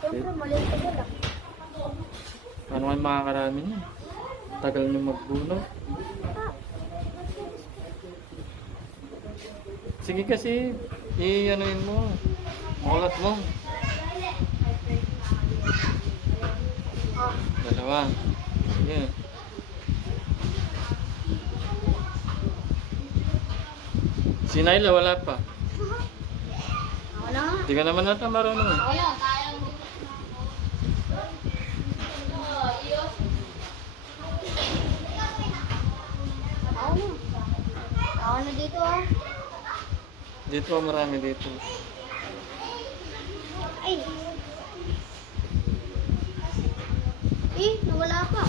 Siyempre, maliit ka lang. Ano kayo makakarami niya? Tagal niyo magbunot. Sige kasi, i-anuin mo. Makulat mo. Dalawa. Sige. Si Naila wala pa. Ako na nga. Hindi ka naman nata marunong. Ako na, kaya mo. Ako na. Ako na dito ah. Dito marami dito. Ay! Eh, nawala pa.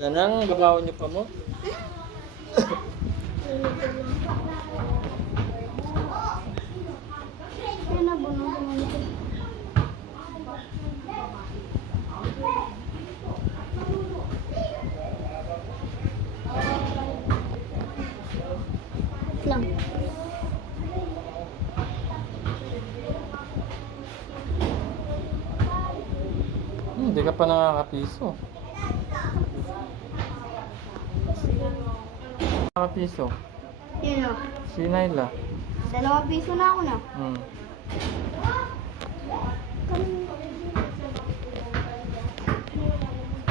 Yan ang babaw niyo pa mo. Ay, nabuno ko naman ito. Lang. Hindi ka pa nakakapiso. Nakakapiso. Yun o. Si Naila. 2 piso na ako na.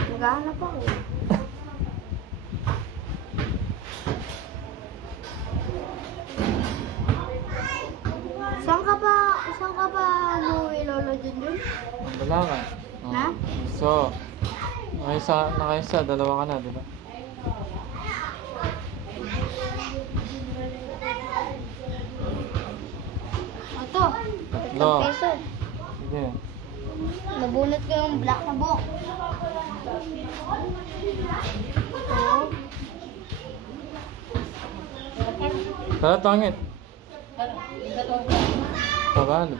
Naghahanap ako. Saan ka ba umuwi, Lolo Junjun? Wala ka. Na? So, nakaisa, dalawa ka na, di ba? Ito, 3 piso. Sige. Nabunot ko yung black na buhok. Ito. Tara, tangit. Pagalo.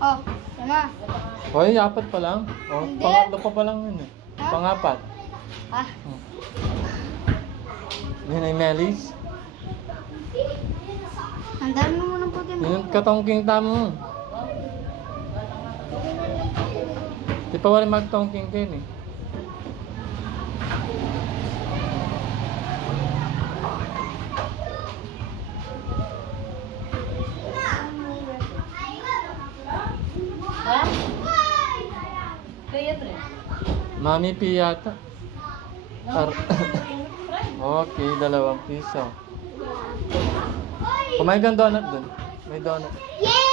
Oh, tama. Hoy, 4 pa lang. Oh, Hindi. pangatlo pa pa lang yun eh. Ha? Pang-4. Ah, Yun ay Melis. ang dami mo ng puti mo. Yun yung katongking tamo. Di pa wala magtongking din eh. Ha? Kaya tre. Mami P yata. Okay, 2 piso. Kumain kang donut dun. May donut. Yay!